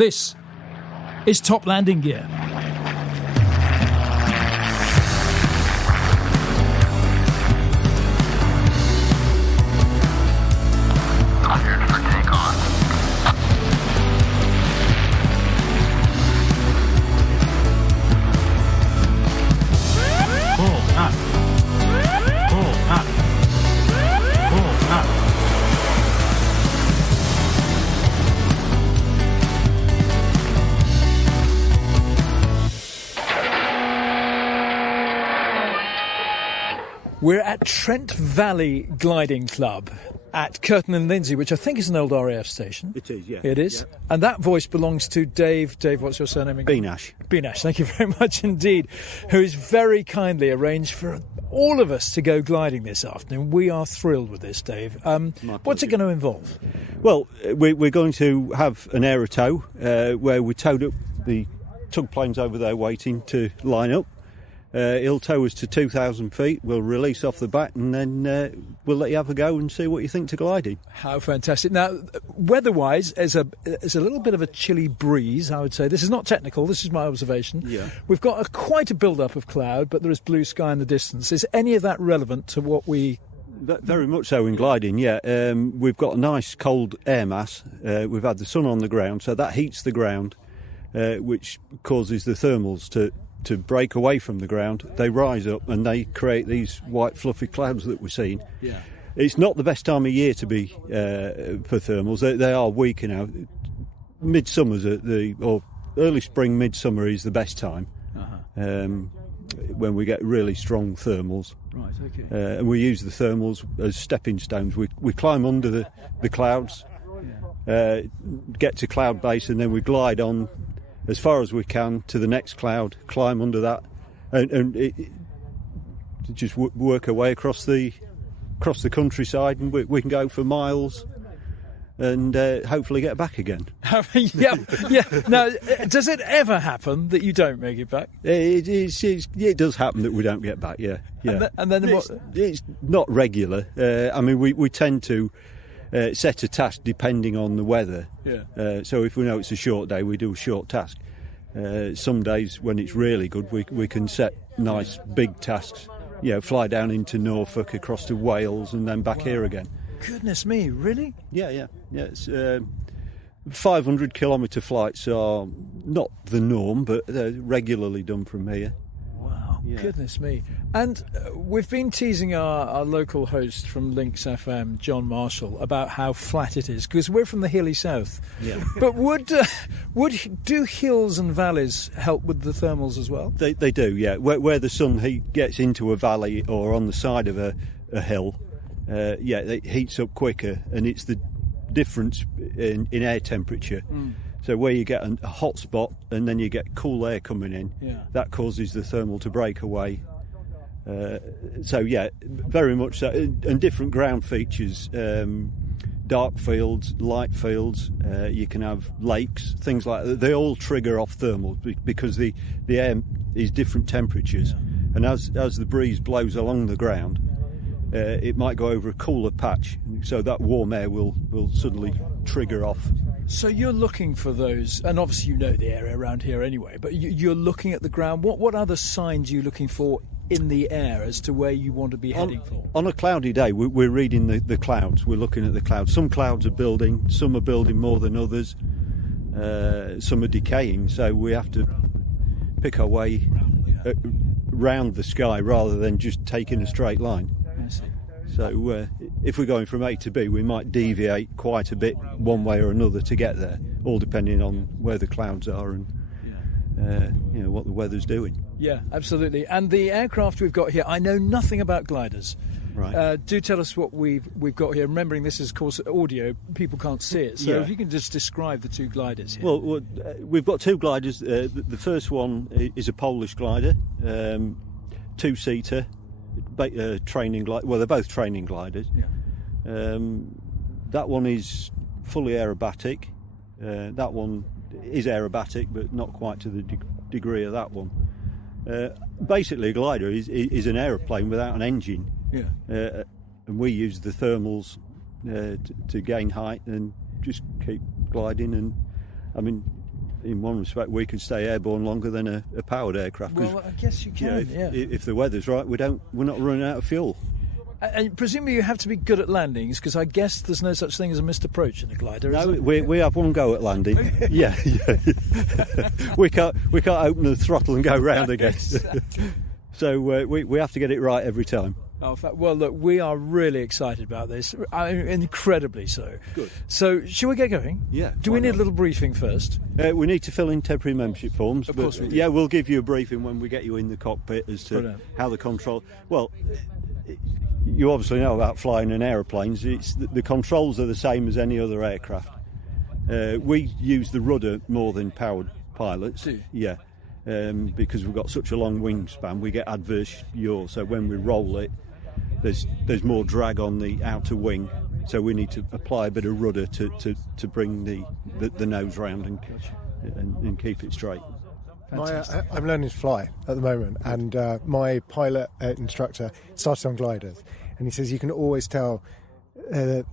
This is Top Landing Gear. Cleared for takeoff. Pull up. Pull up. Pull up. We're at Trent Valley Gliding Club at Curtin and Lindsey, which I think is an old RAF station. It is, yeah. It is. Yeah. And that voice belongs to Dave. Dave, what's your surname again? Beanash. Beanash, thank you very much indeed, who has very kindly arranged for all of us to go gliding this afternoon. We are thrilled with this, Dave. What's it going to involve? Well, we're going to have an aero tow where we towed up the tug planes over there waiting to line up. He'll tow us to 2,000 feet. We'll release off the back and then we'll let you have a go and see what you think to gliding. How fantastic. Now, weather-wise, there's a little bit of a chilly breeze, I would say. This is not technical, this is my observation. Yeah. We've got quite a build-up of cloud, but there is blue sky in the distance. Is any of that relevant to what we... Very much so in gliding, yeah. We've got a nice cold air mass. We've had the sun on the ground, so that heats the ground, which causes the thermals to break away from the ground. They rise up and they create these white fluffy clouds that we're seeing. Yeah. It's not the best time of year to be for thermals. They are weaker now. Midsummer's or early spring, midsummer is the best time. When we get really strong thermals. Right, okay. And we use the thermals as stepping stones. We climb under the clouds, get to cloud base, and then we glide on as far as we can to the next cloud, climb under that, and just work our way across the countryside, and we can go for miles and hopefully get back again. yeah. Now, does it ever happen that you don't make it back? It does happen that we don't get back, yeah. And then what? It's not regular. I mean, we tend to set a task depending on the weather. Yeah. So if we know it's a short day, we do a short task. Some days when it's really good, we can set nice big tasks. Fly down into Norfolk, across to Wales, and then back here again. Goodness me, really? Yeah. It's 500-kilometre flights are not the norm, but they're regularly done from here. Wow, Yeah. Goodness me. And we've been teasing our local host from Lynx FM, John Marshall, about how flat it is, because we're from the hilly south. Yeah. But do hills and valleys help with the thermals as well? They do, yeah. Where the sun heat gets into a valley or on the side of a hill, it heats up quicker, and it's the difference in air temperature. So where you get a hot spot and then you get cool air coming in, that causes the thermal to break away. Very much so. And different ground features, dark fields, light fields, you can have lakes, things like that. They all trigger off thermal because the air is different temperatures. And as the breeze blows along the ground, it might go over a cooler patch, so that warm air will suddenly trigger off. So you're looking for those, and obviously you know the area around here anyway, but you're looking at the ground. What other signs are you looking for in the air as to where you want to be heading for? On a cloudy day, we're reading the clouds. We're looking at the clouds. Some clouds are building, some are building more than others, some are decaying, so we have to pick our way round the sky rather than just taking a straight line. So if we're going from A to B, we might deviate quite a bit one way or another to get there, all depending on where the clouds are and what the weather's doing. Yeah, absolutely. And the aircraft we've got here, I know nothing about gliders. Right. Do tell us what we've got here. Remembering this is, of course, audio, people can't see it. So if you can just describe the two gliders here. Well, we've got two gliders. The first one is a Polish glider, two-seater. Training glide. Well, they're both training gliders. Yeah. That one is fully aerobatic. That one is aerobatic, but not quite to the degree of that one. Basically, a glider is an aeroplane without an engine. Yeah. And we use the thermals to gain height and just keep gliding. And I mean, in one respect, we could stay airborne longer than a powered aircraft. Well, I guess you can. If the weather's right, we're not running out of fuel. And presumably you have to be good at landings, because I guess there's no such thing as a missed approach in a glider. No, is there? we have one go at landing. yeah. we can't open the throttle and go round again. So we have to get it right every time. Oh, well, look, we are really excited about this, incredibly so. Good. So, shall we get going? Yeah. Do we need a little briefing first? We need to fill in temporary membership forms. Of course we do. Yeah, we'll give you a briefing when we get you in the cockpit as to Brilliant. how the control. Well, you obviously know about flying in aeroplanes. The controls are the same as any other aircraft. We use the rudder more than powered pilots. Do you? Yeah. Because we've got such a long wingspan, we get adverse yaw. So when we roll it, there's more drag on the outer wing. So we need to apply a bit of rudder to bring the nose round and keep it straight. I'm learning to fly at the moment, and my pilot instructor started on gliders, and he says you can always tell the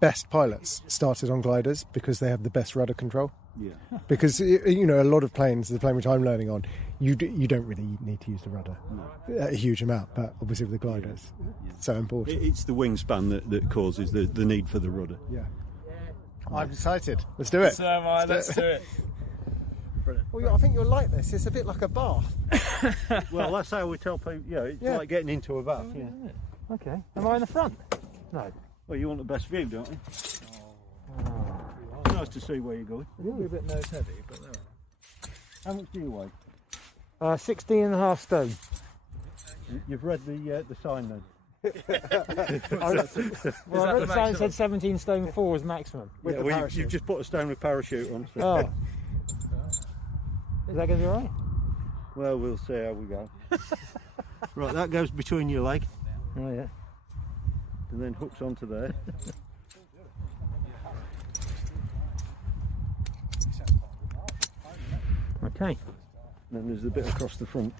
best pilots started on gliders because they have the best rudder control. Yeah. Because a lot of planes, the plane which I'm learning on, you don't really need to use the rudder a huge amount, but obviously with the gliders, it's so important. It's the wingspan that causes the need for the rudder. Yeah. I'm excited. Let's do it. So am I. Let's do it. Well, I think you'll like this. It's a bit like a bath. Well, that's how we tell people. It's like getting into a bath. Yeah. Okay. Am I in the front? No. Well, you want the best view, don't you? It's nice to see where you're going. It will be a bit nose heavy, but there. How much do you weigh? 16.5 stone. You've read the sign then. Well, I read the sign said 17 stone 4 is maximum. You've just put a stone with parachute on. So. Oh. Is that going to be alright? Well, we'll see how we go. Right, that goes between your leg Oh yeah. and then hooks onto there. Okay. And then there's a bit across the front.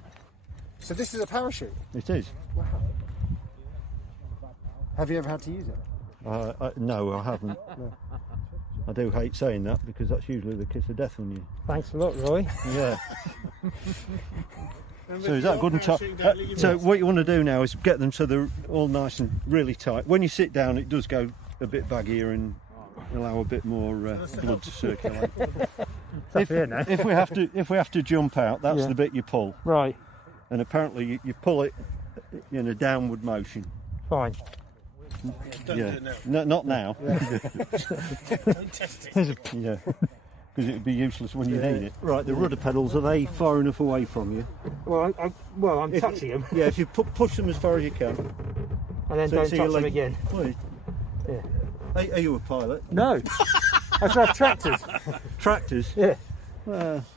So this is a parachute. It is. Wow. Have you ever had to use it? No, I haven't. No. I do hate saying that because that's usually the kiss of death on you. Thanks a lot, Roy. Yeah. So is that good and tight? So what you want to do now is get them so they're all nice and really tight. When you sit down, it does go a bit baggier and allow a bit more blood to circulate. If we have to jump out, that's the bit you pull. Right. And apparently you pull it in a downward motion. Fine. No, not now. Yeah. Because it would be useless when you need it. Right, the rudder pedals, are they far enough away from you? Well, I'm touching them. Yeah, if you push them as far as you can. And then don't touch them again. Well, Yeah. are you a pilot? No. I drive tractors. Tractors? Yeah.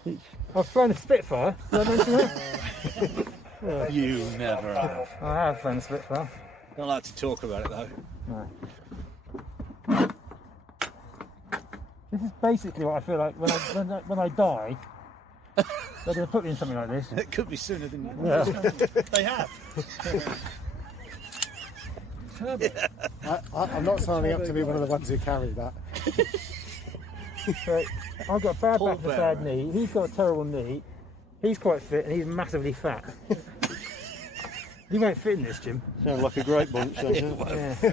It's I've flown a Spitfire. Did I mention that? You never have. I have flown a Spitfire. Don't like to talk about it though. No. This is basically what I feel like when I die. They're going to put me in something like this. It could be sooner than you. Yeah. They have. I'm not signing up to be one of the ones who carry that. So, I've got a bad back and a bad knee. He's got a terrible knee. He's quite fit and he's massively fat. You won't fit in this, Jim. sounds like a great bunch, doesn't it? Yeah.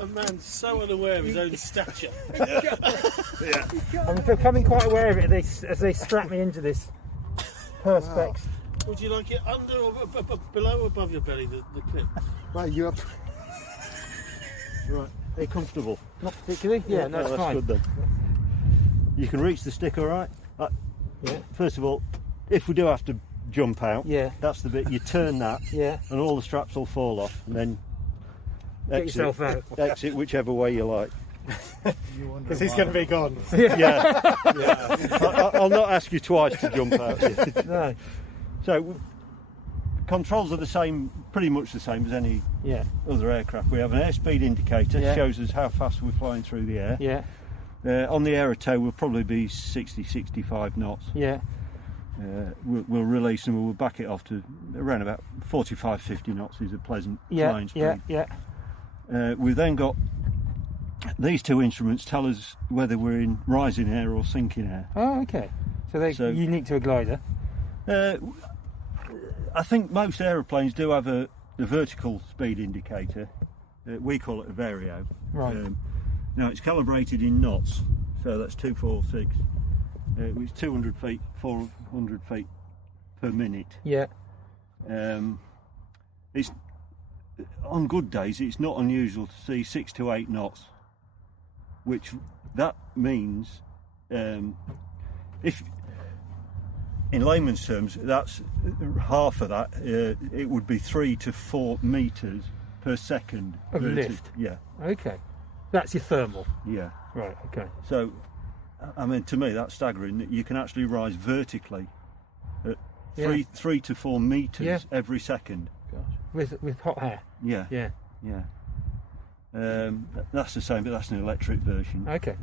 A man so unaware of his own stature. I'm becoming quite aware of it as they strap me into this perspex. Would you like it under or below or above your belly, the clip? Well, you're Right, are you comfortable? Not particularly? Yeah, no, it's that's fine. good then. You can reach the stick all right? Yeah. First of all, if we do have to jump out, that's the bit, you turn that and all the straps will fall off and then Get yourself out. Exit whichever way you like. because he's going to be gone. Yeah. I'll not ask you twice to jump out. No. So controls are the same, pretty much the same as any other aircraft. We have an airspeed indicator, shows us how fast we're flying through the air. Yeah. On the aerotow we'll probably be 60-65 knots. Yeah. We'll release and we'll back it off to around about 45-50 knots is a pleasant flying speed. Yeah. We've then got These two instruments tell us whether we're in rising air or sinking air. Oh, okay. So they're unique to a glider. I think most aeroplanes do have a vertical speed indicator. We call it a vario. Right. Now it's calibrated in knots, so that's 246. Which is 200 feet, 400 feet per minute. Yeah. It's on good days. It's not unusual to see 6 to 8 knots, which that means, if in layman's terms, that's half of that. It would be 3 to 4 meters per second of lift. Yeah. Okay. That's your thermal. Yeah. Right. Okay. So, I mean, to me, that's staggering that you can actually rise vertically at 3 to 4 meters every second. Gosh. With hot air. Yeah. Yeah. Yeah. That's the same, but that's an electric version. Okay.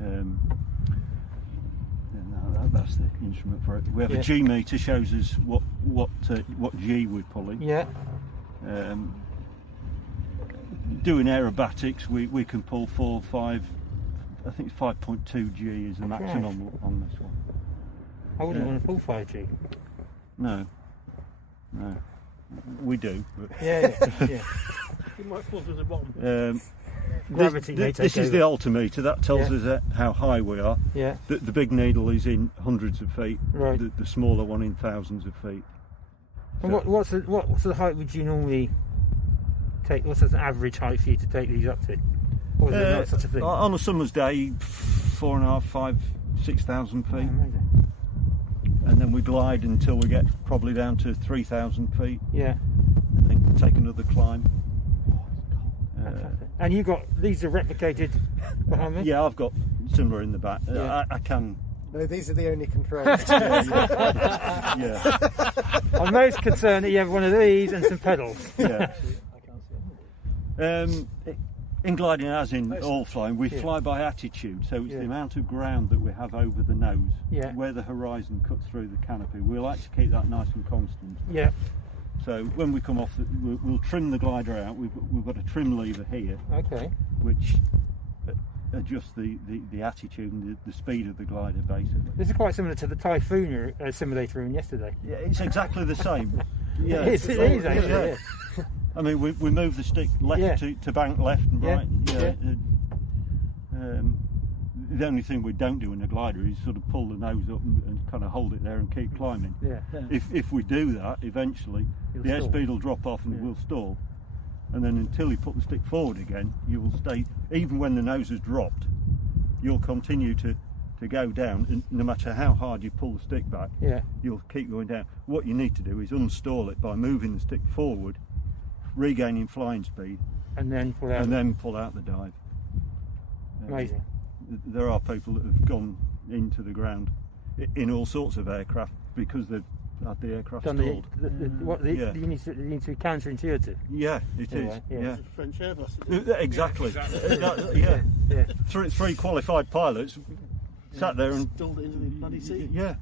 That's the instrument for it. We have a G meter, shows us what G we're pulling. Yeah. Doing aerobatics, we can pull 4, 5. I think it's 5.2 G is the maximum on this one. I wouldn't want to pull 5G. No. We do. But Yeah. You might fall through the bottom. Gravity may take this is over. the altimeter that tells us how high we are. Yeah. The big needle is in hundreds of feet. Right. The smaller one in thousands of feet. And So- what's the height would you normally take? What's the average height for you to take these up to? Or is there not such a thing? On a summer's day, 4.5, 5, 6,000 feet. Oh, amazing. And then we glide until we get probably down to 3,000 feet, Yeah. and then take another climb. Fantastic. And you got these are replicated behind me? Yeah, I've got similar in the back. Yeah. I can. No, these are the only controls. Yeah, I'm most concerned that you have one of these and some pedals. yeah. In gliding, as in all flying, we fly by attitude, so it's the amount of ground that we have over the nose, where the horizon cuts through the canopy. We like to keep that nice and constant. Yeah. So when we come off, we'll trim the glider out. We've got a trim lever here, Okay. which adjusts the attitude and the speed of the glider, basically. This is quite similar to the Typhoon simulator room yesterday. Yeah, it's exactly the same. Yeah, It is actually. Yeah. I mean, we move the stick left to bank left and right. Yeah. The only thing we don't do in a glider is sort of pull the nose up and kind of hold it there and keep climbing. Yeah. If we do that, eventually You'll the stall. airspeed will drop off and we'll stall. And then until you put the stick forward again, you will stay. Even when the nose has dropped, you'll continue to go down, and no matter how hard you pull the stick back, you'll keep going down. What you need to do is unstall it by moving the stick forward, regaining flying speed, And then pull out. and then pull out the dive. Amazing. There are people that have gone into the ground in all sorts of aircraft because they've had the aircraft Done stalled. you need to be counterintuitive. Yeah, it is. Anyway, yeah. Yeah. French Airbus. Exactly. Yeah. Three qualified pilots sat there and Stalled it into the bloody sea. yeah.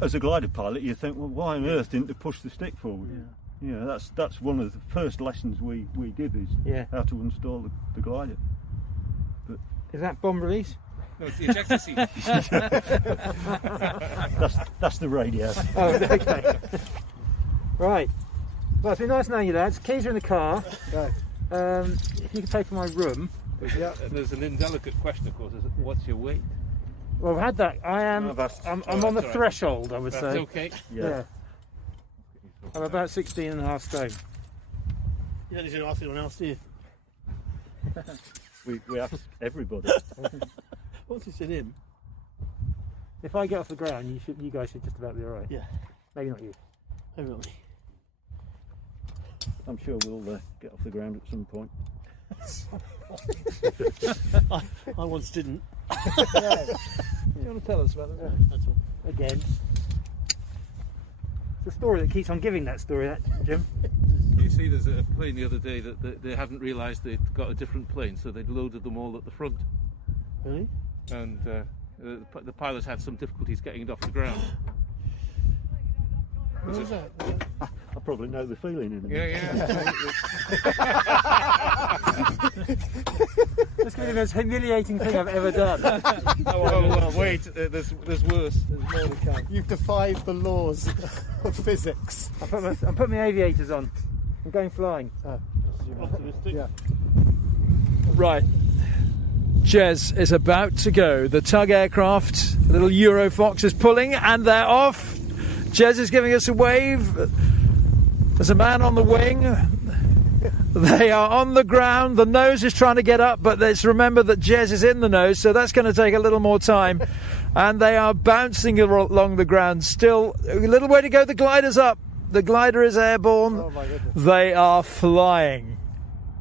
As a glider pilot, you think, well, why on earth didn't they push the stick forward? Yeah, that's one of the first lessons we give is how to install the glider. Is that bomb release? No, it's the ejector seat. That's the radio. Oh, okay. Right. Well, it's been nice knowing you, lads. Keys are in the car. If you could pay for my room. There's an indelicate question, of course. What's your weight? Well, I've had that. I'm on the that's all right. threshold, I would That's say. okay. Yeah. I'm about 16.5 stone. You don't need to ask anyone else, do you? We ask everybody. Once it's in him. If I get off the ground, you guys should just about be alright. Yeah. Maybe not you. Maybe not me. I'm sure we'll get off the ground at some point. I once didn't. You want to tell us about that? That's all. Again. It's a story that keeps on giving that story, that Jim. You see, there's a plane the other day that they hadn't realised they'd got a different plane, so they'd loaded them all at the front. Really? And the pilot had some difficulties getting it off the ground. What was that? I probably know the feeling in it. Yeah. This could be the most humiliating thing I've ever done. well, wait, there's worse. There's more to come. You've defied the laws of physics. I'm putting my aviators on. I'm going flying. Optimistic. Yeah. Right. Jez is about to go. The tug aircraft, little Eurofox, is pulling and they're off. Jez is giving us a wave. There's a man on the wing. They are on the ground. The nose is trying to get up, but let's remember that Jez is in the nose, so that's going to take a little more time. And they are bouncing along the ground. Still a little way to go. The glider's up. The glider is airborne. Oh my goodness. They are flying.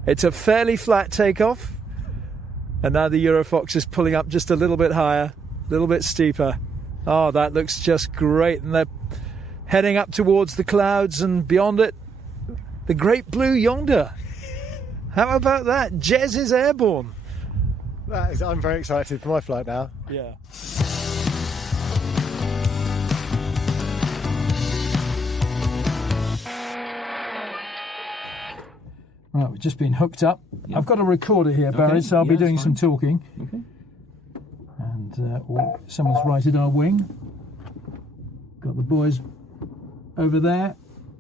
It's a fairly flat takeoff. And now the Eurofox is pulling up just a little bit higher, a little bit steeper. Oh, that looks just great. And they're heading up towards the clouds and beyond it, the great blue yonder. How about that? Jez is airborne. I'm very excited for my flight now. Yeah. Right, we've just been hooked up. Yeah. I've got a recorder here, Barry, Okay, so I'll be yeah, doing that's some fine. talking. Okay. And someone's righted our wing. Got the boys over there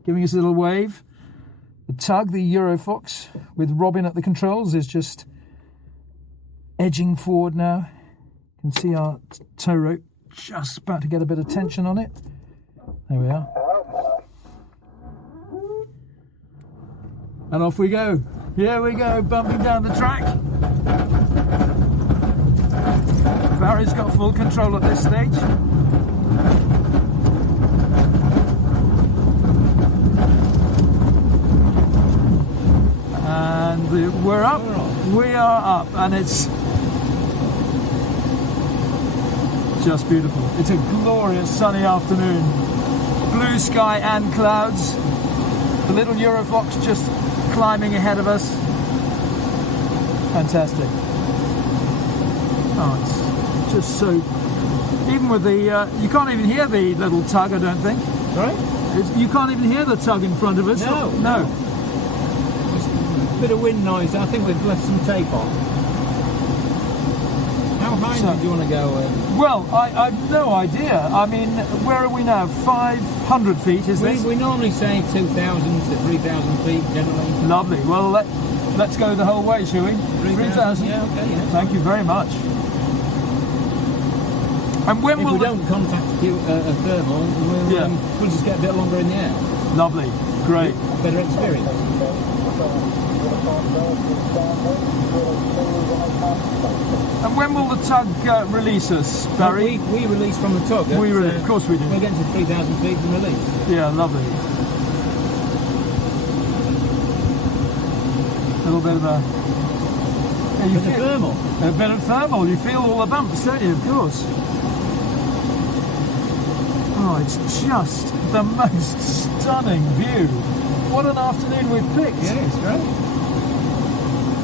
giving us a little wave. The tug, the Eurofox, with Robin at the controls, is just edging forward now. You can see our tow rope just about to get a bit of tension on it. There we are. And off we go. Here we go, bumping down the track. Barry's got full control at this stage. And we're up. We are up, and it's just beautiful. It's a glorious sunny afternoon. Blue sky and clouds. The little Eurofox just climbing ahead of us. Fantastic. Oh, it's just so... Even with the... you can't even hear the little tug, I don't think. Right? You can't even hear the tug in front of us. No. No. Just a bit of wind noise. I think we've left some tape on. How high So- did you want to go? Well, I've no idea. I mean, where are we now? 500 feet, is this? We normally say 2,000 to 3,000 feet generally. Lovely. Well, let's go the whole way, shall we? 3,000. Yeah, okay. Yeah. Thank you very much. And when If will we the- don't contact a thermal, we'll just get a bit longer in the air. Lovely. Great. Better experience. And when will the tug release us, Barry? We release from the tug. Of course we do. We're getting to 3,000 feet and release. Yeah, lovely. A little bit of a... Yeah, you Bit of feel- thermal. A bit of thermal. You feel all the bumps, don't you? Of course. Oh, it's just the most stunning view. What an afternoon we've picked. Yeah, it's great.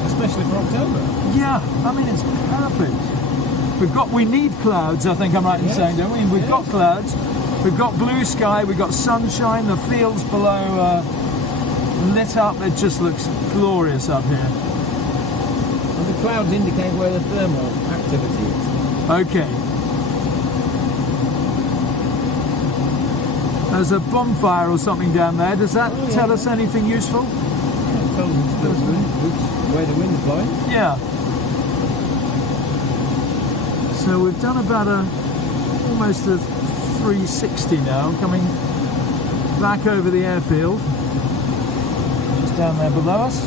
Especially for October. Yeah, I mean, it's perfect. We need clouds, I think I'm right in Yes. saying, don't we? We've got clouds, we've got blue sky, we've got sunshine, the fields below lit up. It just looks glorious up here. And the clouds indicate where the thermal activity is. Okay. There's a bonfire or something down there. Does that tell us anything useful? It tells us where the wind's blowing. Yeah. So we've done about almost a 360 now, coming back over the airfield. Just down there below us.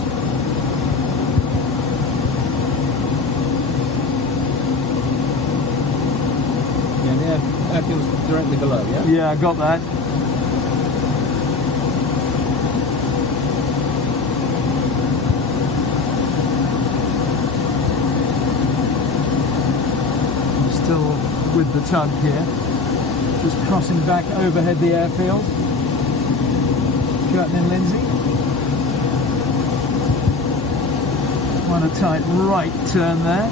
Yeah, the airfield's directly below, yeah? Yeah, I got that. Still with the tug here, just crossing back overhead the airfield. Curtin and Lindsay. Quite a tight right turn there.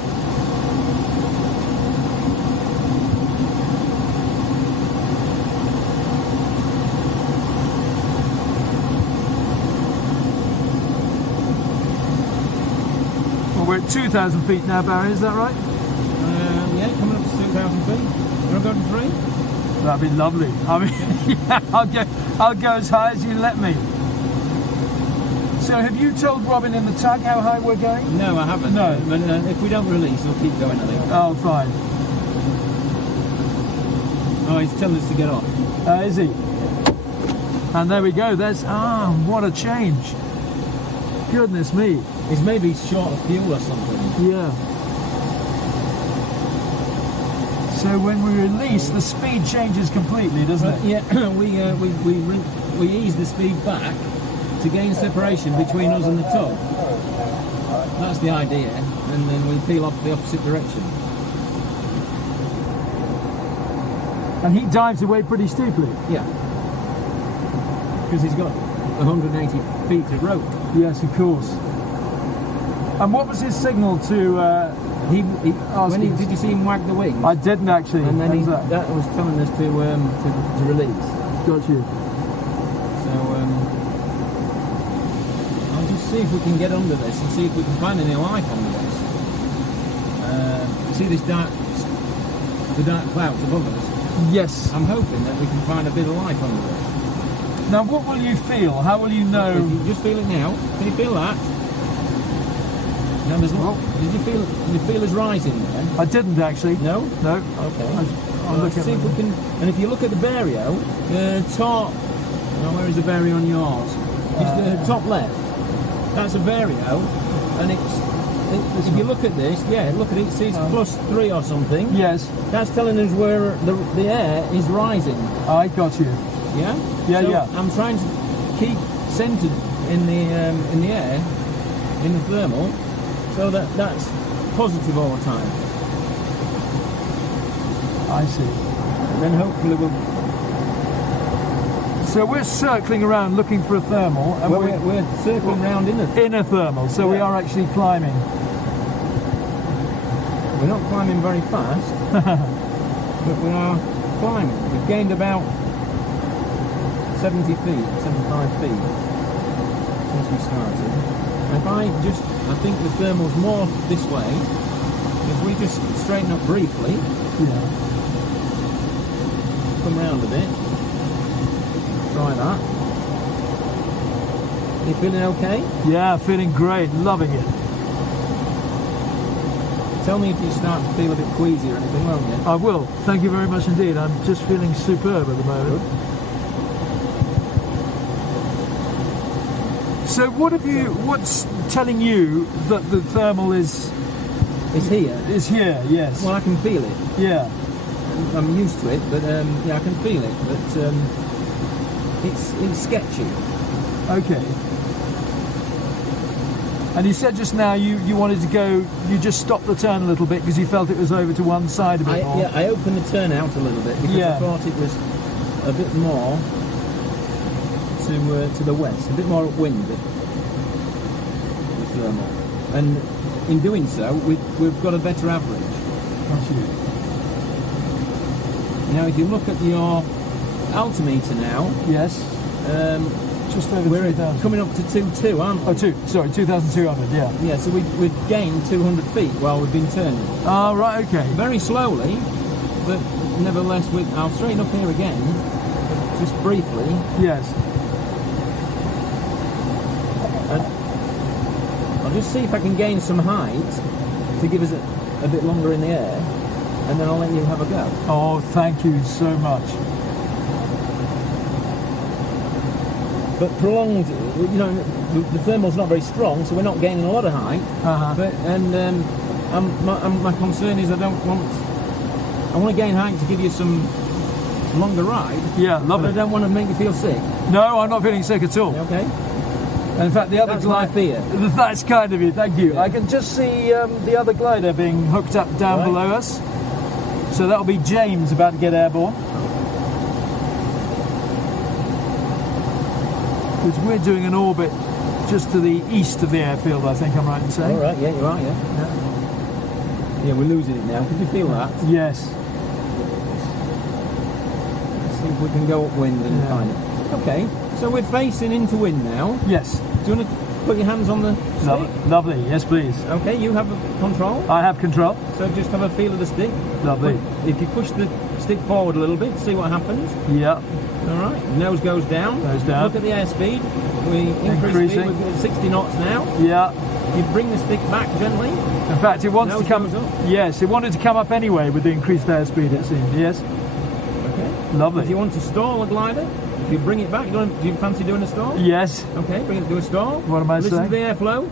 Well, we're at 2,000 feet now, Barry, is that right? Yeah, coming up to 2,000 feet. You want to go to 3? That'd be lovely. I mean, yeah, I'll go as high as you let me. So have you told Robin in the tug how high we're going? No, I haven't. No. But if we don't release, we'll keep going, I think. Oh, fine. Oh, he's telling us to get off. Is he? And there we go. There's what a change. Goodness me. He's maybe short of fuel or something. Yeah. So when we release, the speed changes completely, doesn't it? Yeah, we ease the speed back to gain separation between us and the tug. That's the idea, and then we peel off the opposite direction. And he dives away pretty steeply. Yeah. Because he's got 180 feet of rope. Yes, of course. And what was his signal to... did you see him wag the wing? I didn't actually. And then that? that was telling us to release. Got you. So I'll just see if we can get under this and see if we can find any life under this. See the dark clouds above us? Yes. I'm hoping that we can find a bit of life under this. Now, what will you feel? How will you know? If you just feel it now. Can you feel that? No, there's not. Did you feel us rising there? I didn't actually. No? No. Okay. I'll look at see if we can. And if you look at the vario, top. Now, where is the vario on yours? Just the top left. That's a vario, and it's. If you look at this, look at it. See, it's +3 or something. Yes. That's telling us where the air is rising. I got you. Yeah. Yeah, so yeah. I'm trying to keep centered in the air, in the thermal, so that's positive all the time. I see. And then hopefully we'll. So we're circling around looking for a thermal, and we're circling around in a thermal. So we are actually climbing. We're not climbing very fast, but we are climbing. We've gained about 75 feet since we started. If I think the thermal's more this way. If we just straighten up briefly, come round a bit, try that. You feeling okay? Yeah, feeling great, loving it. Tell me if you start to feel a bit queasy or anything, won't you? I will. Thank you very much indeed. I'm just feeling superb at the moment. Good. So what's telling you that the thermal is here? Is here, yes. Well, I can feel it. Yeah. I'm used to it, but I can feel it. But it's sketchy. Okay. And you said just now you wanted to go, you just stopped the turn a little bit because you felt it was over to one side a bit more. Yeah, I opened the turn out a little bit because I thought it was a bit more to the west, a bit more upwind, the thermal. And in doing so, we've got a better average. Now, if you look at your altimeter now, yes, just over we're 3,000. coming up to 2.2, aren't we? Oh, 2,200, yeah. Yeah, so we've gained 200 feet while we've been turning. Oh, right, okay. Very slowly, but nevertheless, I'll straighten up here again, just briefly. Yes. And I'll just see if I can gain some height to give us a bit longer in the air, and then I'll let you have a go. Oh, thank you so much. But prolonged, the thermal's not very strong, so we're not gaining a lot of height. But my concern is I want to gain height to give you some longer ride. Yeah, lovely. But I don't want to make you feel sick. No, I'm not feeling sick at all. Okay. And in fact, the other That's my fear. That's kind of you. Thank you. Yeah. I can just see the other glider being hooked up down below us. So that'll be James about to get airborne. Because we're doing an orbit just to the east of the airfield, I think I'm right in saying. All right, yeah, you are, yeah. Yeah, we're losing it now. Could you feel that? Yes. Let's see if we can go upwind and find it. Okay, so we're facing into wind now. Yes. Do you want to put your hands on the stick. Lovely. Yes, please. Okay, you have control. I have control. So just have a feel of the stick. Lovely. If you push the stick forward a little bit, see what happens. Yeah. All right. Nose goes down. Goes down. Look at the airspeed. We increase Increasing. speed. We're at 60 knots now. Yeah. You bring the stick back gently. In fact, it wants Nose to come. goes up. Yes, it wanted to come up anyway with the increased airspeed. It seemed. Yes. Okay. Lovely. If you want to stall a glider, if you bring it back, do you fancy doing a stall? Yes. Okay, bring it to a stall. What am I Listen saying? to the airflow.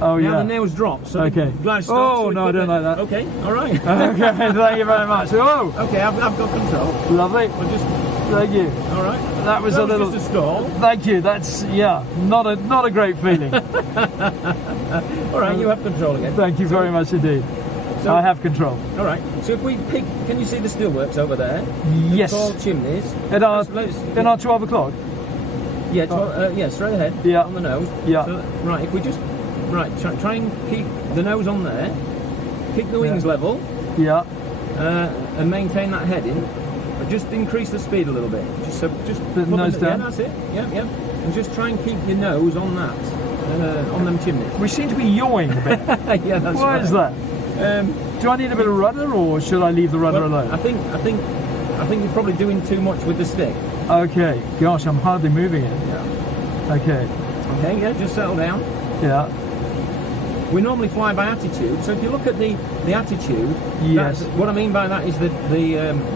Oh Now yeah. the nose drops. So Okay. the glider stops, Oh, so we no, I put don't the- like that. Okay, all right. Okay. Thank you very much. Oh, Okay, I've got control. lovely. We'll just, Thank you. all right. That was That a little. just a stall. Thank you. That's not a great feeling. All right, you have control again. Thank you very much indeed. So- I have control. All right. So if we pick, can you see the steelworks over there? Yes. The tall chimneys. In our Let's- in our 12 o'clock. yeah, straight ahead. Yeah. On the nose. Yeah. So, right. If we just try and keep the nose on there, keep the wings level, Yeah. and maintain that heading. But just increase the speed a little bit. Just The put nose Yeah, down? that's it. Yeah. And just try and keep your nose on that, on them chimneys. We seem to be yawing a bit. Yeah, that's Why right. is that? Do I need a bit of rudder, or should I leave the rudder Well, alone? I think you're probably doing too much with the stick. Okay. Gosh, I'm hardly moving it. Yeah. Okay. Okay. Yeah. Just settle down. Yeah. We normally fly by attitude, so if you look at the attitude, Yes. what I mean by that is the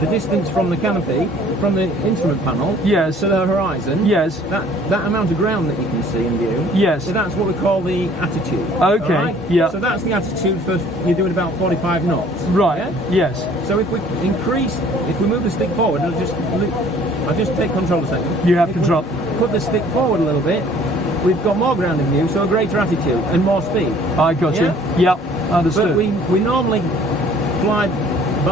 distance from the canopy, from the instrument panel, Yes. to the horizon. Yes. That amount of ground that you can see in view. Yes. So that's what we call the attitude. Okay, all right? yeah. So that's the attitude for you're doing about 45 knots. Right. Yeah? Yes. So if we move the stick forward, I'll just take control a second. You have If we control. Put the stick forward a little bit. We've got more ground in view, so a greater attitude and more speed. I got you. Yeah? Yep. Understood. But we normally fly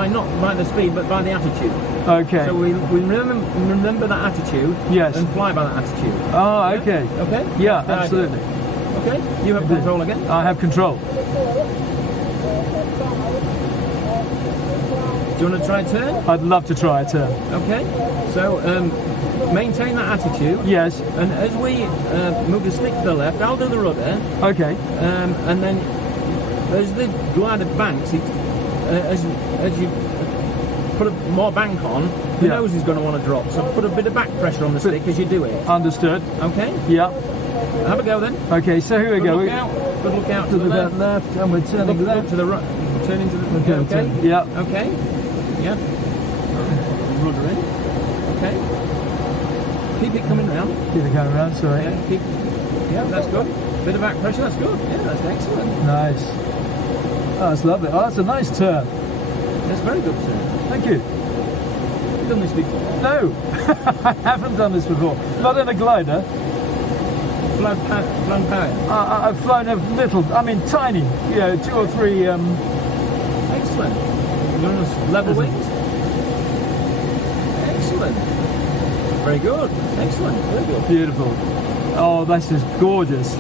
not by the speed, but by the attitude. Okay. So we remember that attitude. Yes. And fly by that attitude. Oh, Yeah? okay. Okay. Yeah, Good idea. absolutely. Okay. You have control again. I have control. Do you want to try a turn? I'd love to try a turn. Okay. So maintain that attitude. Yes. And as we move the stick to the left, I'll do the rudder. Okay. And then as the glider banks, as you put more bank on, the Yeah. nose is going to want to drop. So put a bit of back pressure on the stick as you do it. Understood. Okay? Yeah. Have a go then. Okay. So here we Good go. look out. Good look out To to the left. left, and we're turning Look left. to the right. Turn into the... Okay. Okay? turn. Yeah. Okay. Yeah. Rudder in. Okay. Keep it coming round. Keep it going around. Sorry. Yeah, that's good. Bit of back pressure, that's good. Yeah, that's excellent. Nice. Oh, that's lovely. Oh, that's a nice turn. That's very good, sir. Thank you. You've done this before. No, I haven't done this before. Not in a glider. Flown power. I've flown a little. I mean, tiny. You know, 2 or 3. Excellent. You're on a level wings? Excellent. Very good. Excellent. Very good. Beautiful. Oh, this is gorgeous.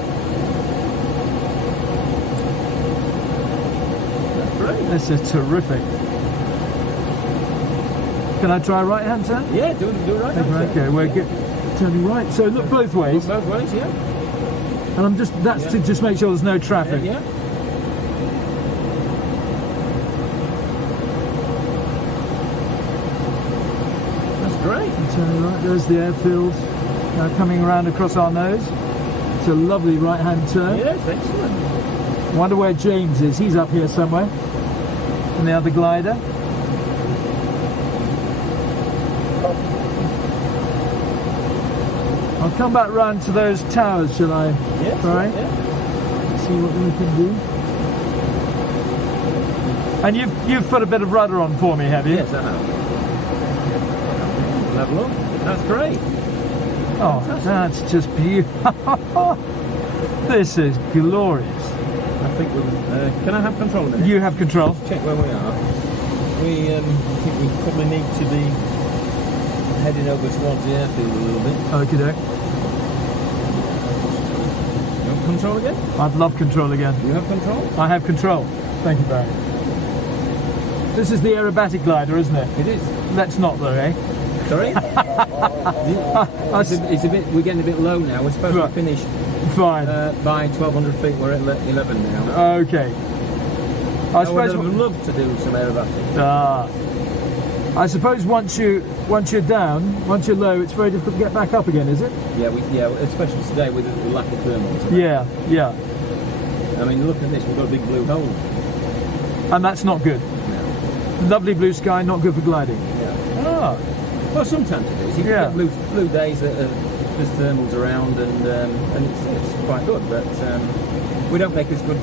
That's great. This is terrific. Can I try right hand turn? Yeah, do it right. Okay, we're turning right. So look both ways. Both ways, yeah. And I'm just, that's to just make sure there's no traffic. Yeah. That's great. Turning right, there's the airfield coming around across our nose. It's a lovely right hand turn. Yes, excellent. Wonder where James is. He's up here somewhere. And the other glider. I'll come back round to those towers, shall I? Yes. All right. Yeah. See what we can do. And you've put a bit of rudder on for me, have you? Yes, I have. Level up. That's great. Oh, that's just beautiful. This is glorious. I think we'll... can I have control of it? You have control. Check where we are. We I think we probably need to be heading over towards the airfield a little bit. Okay, doke. You have control again? I'd love control again. You have control? I have control. Thank you, Barry. This is the aerobatic glider, isn't it? It is. Let's not, though, eh? Sorry? It's a bit, we're getting a bit low now. We're supposed Right. to finish Fine. By 1,200 feet, we're at 11 now. Okay. I I suppose. would love to do some aerobatics. I suppose once you're down, once you're low, it's very difficult to get back up again, is it? Yeah, especially today with the lack of thermals. Yeah. I mean, look at this. We've got a big blue hole. And that's not good. Lovely blue sky, not good for gliding. Yeah. Well, sometimes it is. You get blue days that there's thermals around, and it's quite good. But we don't make as good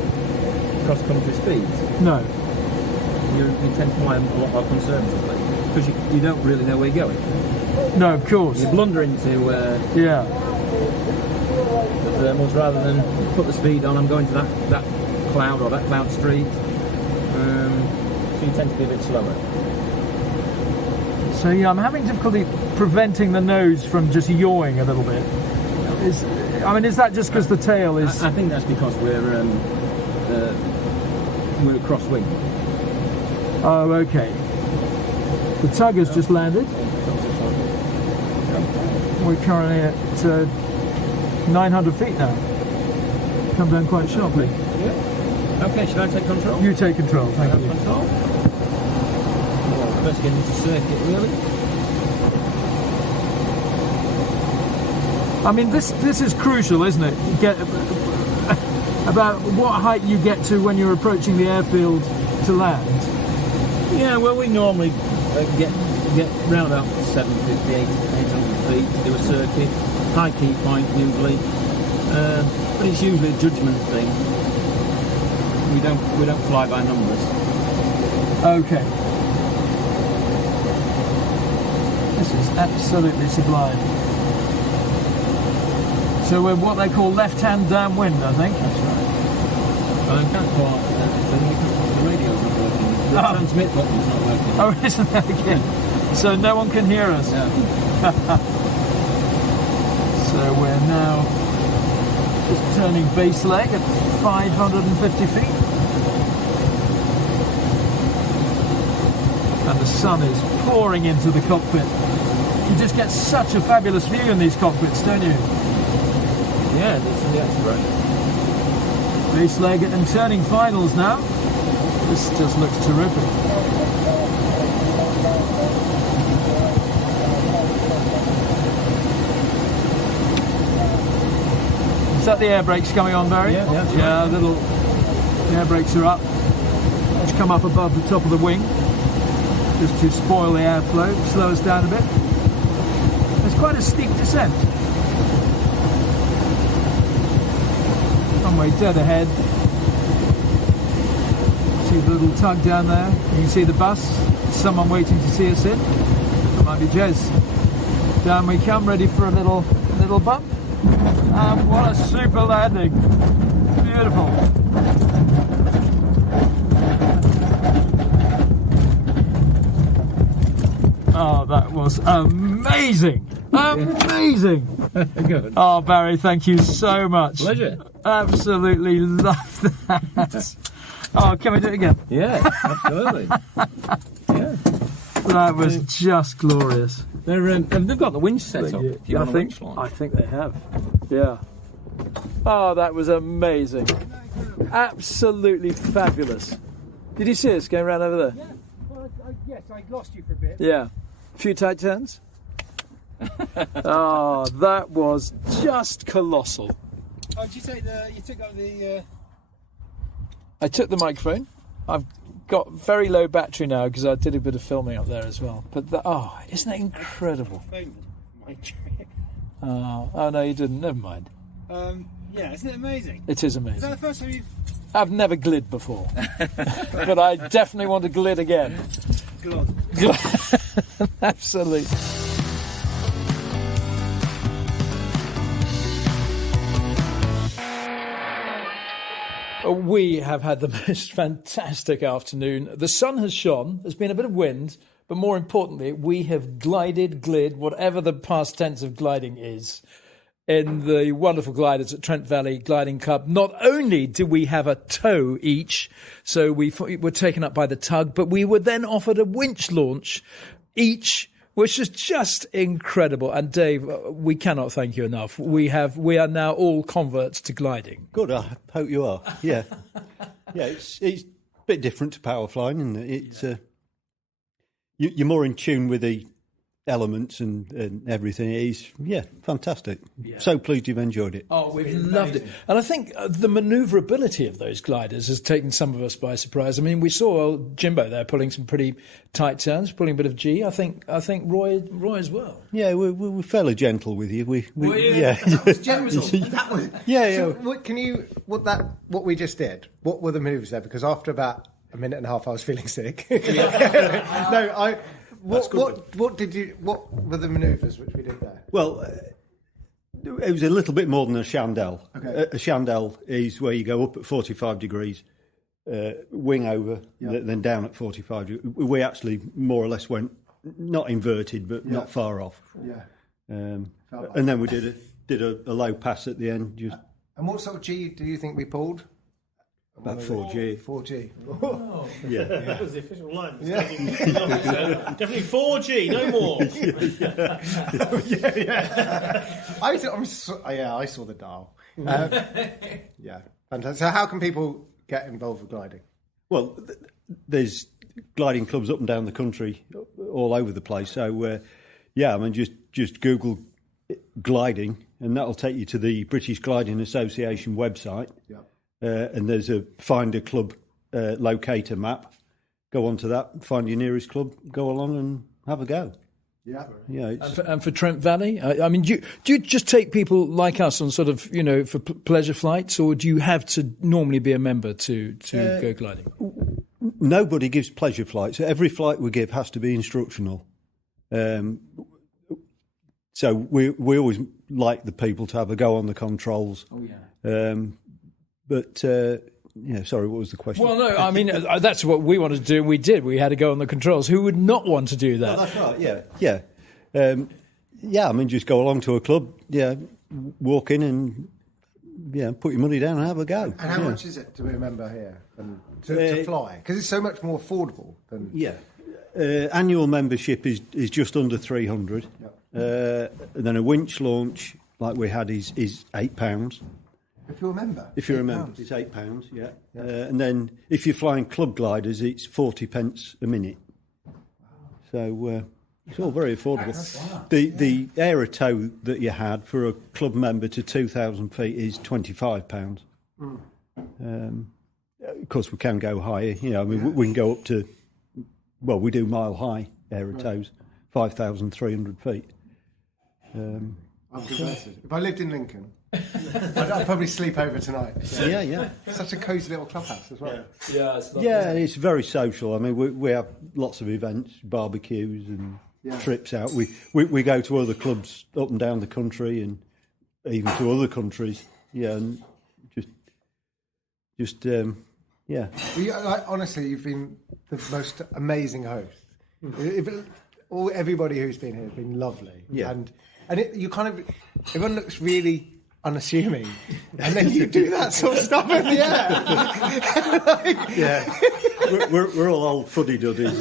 cross-country speeds. No. You tend to fly a lot more conservatively because you don't really know where you're going. No, of course. You blunder into the thermals rather than put the speed on. I'm going to that cloud or that cloud street. So you tend to be a bit slower. So yeah, I'm having difficulty preventing the nose from just yawing a little bit. Is that just because the tail is? I think that's because we're crosswind. Oh, okay. The tug has just landed. We're currently at 900 feet now. Come down quite sharply. Yeah. Okay, should I take control? You take control, thank you. Control. Well, first get into circuit, really. I mean, this is crucial, isn't it? Get about what height you get to when you're approaching the airfield to land. Yeah, well, we normally get round about 750, 800 feet, do a circuit, high key point usually, but it's usually a judgment thing. We don't fly by numbers. Okay. This is absolutely sublime. So we're what they call left-hand downwind, I think. That's right. Well, I can't call it the radio's not working. The transmit button's not working. Oh, isn't that again? So no one can hear us. Yeah. So we're now just turning base leg at 550 feet. And the sun is pouring into the cockpit. You just get such a fabulous view in these cockpits, don't you? Yeah, that's right. Base leg and turning finals now. This just looks terrific. Is that the air brakes coming on, Barry? Yeah, little air brakes are up. Let's come up above the top of the wing, just to spoil the airflow, slow us down a bit. It's quite a steep descent. Runway dead ahead. See the little tug down there. You can see the bus. Someone waiting to see us in. That might be Jez. Down we come, ready for a little bump. And what a super landing. Beautiful. Oh, that was amazing. Amazing. Good. Oh, Barry, thank you so much. Pleasure. Absolutely love that. Oh, can we do it again? Yeah, absolutely. Yeah. That was just glorious. They've got the winch set up. If you want a winch launch. I think they have. Yeah. Oh, that was amazing. Absolutely fabulous. Did you see us going around over there? Yeah. Well, yes, I lost you for a bit. Yeah. A few tight turns. Oh, that was just colossal. Oh, did you take you took out the... I took the microphone. I've got very low battery now because I did a bit of filming up there as well. But isn't it incredible? my trick. Oh no, you didn't. Never mind. Yeah, isn't it amazing? It is amazing. Is that the first time you've... I've never glid before, but I definitely want to glid again. God. Absolutely. We have had the most fantastic afternoon. The sun has shone. There's been a bit of wind, but more importantly, we have glid, whatever the past tense of gliding is, in the wonderful gliders at Trent Valley Gliding Club. Not only do we have a tow each, so we were taken up by the tug, but we were then offered a winch launch each which is just incredible. And Dave, we cannot thank you enough. We are now all converts to gliding. Good, I hope you are. Yeah. Yeah, it's a bit different to power flying, isn't it? It's you're more in tune with the elements and everything. It is, fantastic. Yeah. So pleased you've enjoyed it. Oh, we've loved it. And I think the manoeuvrability of those gliders has taken some of us by surprise. I mean, we saw old Jimbo there pulling some pretty tight turns, pulling a bit of G. I think Roy as well. Yeah, we're fairly gentle with you. That was gentle. That was, yeah. So what we just did, what were the moves there? Because after about a minute and a half, I was feeling sick. What were the manoeuvres which we did there? Well, it was a little bit more than a chandelle. Okay. A chandelle is where you go up at 45 degrees, wing over, then down at 45 degrees. We actually more or less went not inverted, but not far off. Yeah. And then we did a low pass at the end. Just and what sort of G do you think we pulled? about 4G. 4G. Oh. Yeah. That was the official line. Definitely 4G, no more. I saw the dial. Yeah, fantastic. So how can people get involved with gliding? Well, there's gliding clubs up and down the country, all over the place. So, just Google gliding, and that'll take you to the British Gliding Association website. Yeah. And there's a find a club locator map. Go onto that, find your nearest club, go along and have a go. Yeah. And for Trent Valley, I mean, do you just take people like us on sort of, for pleasure flights, or do you have to normally be a member to go gliding? Nobody gives pleasure flights. Every flight we give has to be instructional. So we always like the people to have a go on the controls. Oh yeah. Sorry, what was the question? Well, no, I mean, that's what we wanted to do, and we did. We had to go on the controls. Who would not want to do that? Oh, that's right, yeah. I mean, just go along to a club, walk in and, put your money down and have a go. And how much is it to be a member here and to fly? Because it's so much more affordable than... Yeah. Annual membership is just under 300. Yep. And then a winch launch, like we had, is £8. If you're a member? If you're a member, it's £8, yeah. And then if you're flying club gliders, it's 40p a minute. So it's all very affordable. The aero tow that you had for a club member to 2,000 feet is £25. Of course, we can go higher. We can go up to, we do mile high aero tows, 5,300 feet. I'm converted. If I lived in Lincoln, I'd probably sleep over tonight. Yeah. Such a cosy little clubhouse as well. Yeah, it's lovely. Yeah, it's very social. I mean, we have lots of events, barbecues and trips out. We go to other clubs up and down the country and even to other countries. Yeah, and just. Honestly, you've been the most amazing host. Everybody who's been here has been lovely. Yeah. And everyone looks really unassuming, and then you do that sort of stuff in the air. We're all old fuddy-duddies.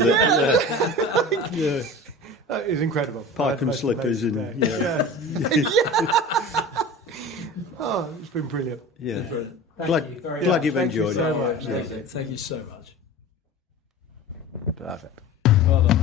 Yeah. That is incredible. Pipe and slippers and Oh, it's been brilliant. Yeah. Glad you've enjoyed so it. much. Thank you so much. Perfect. Well done.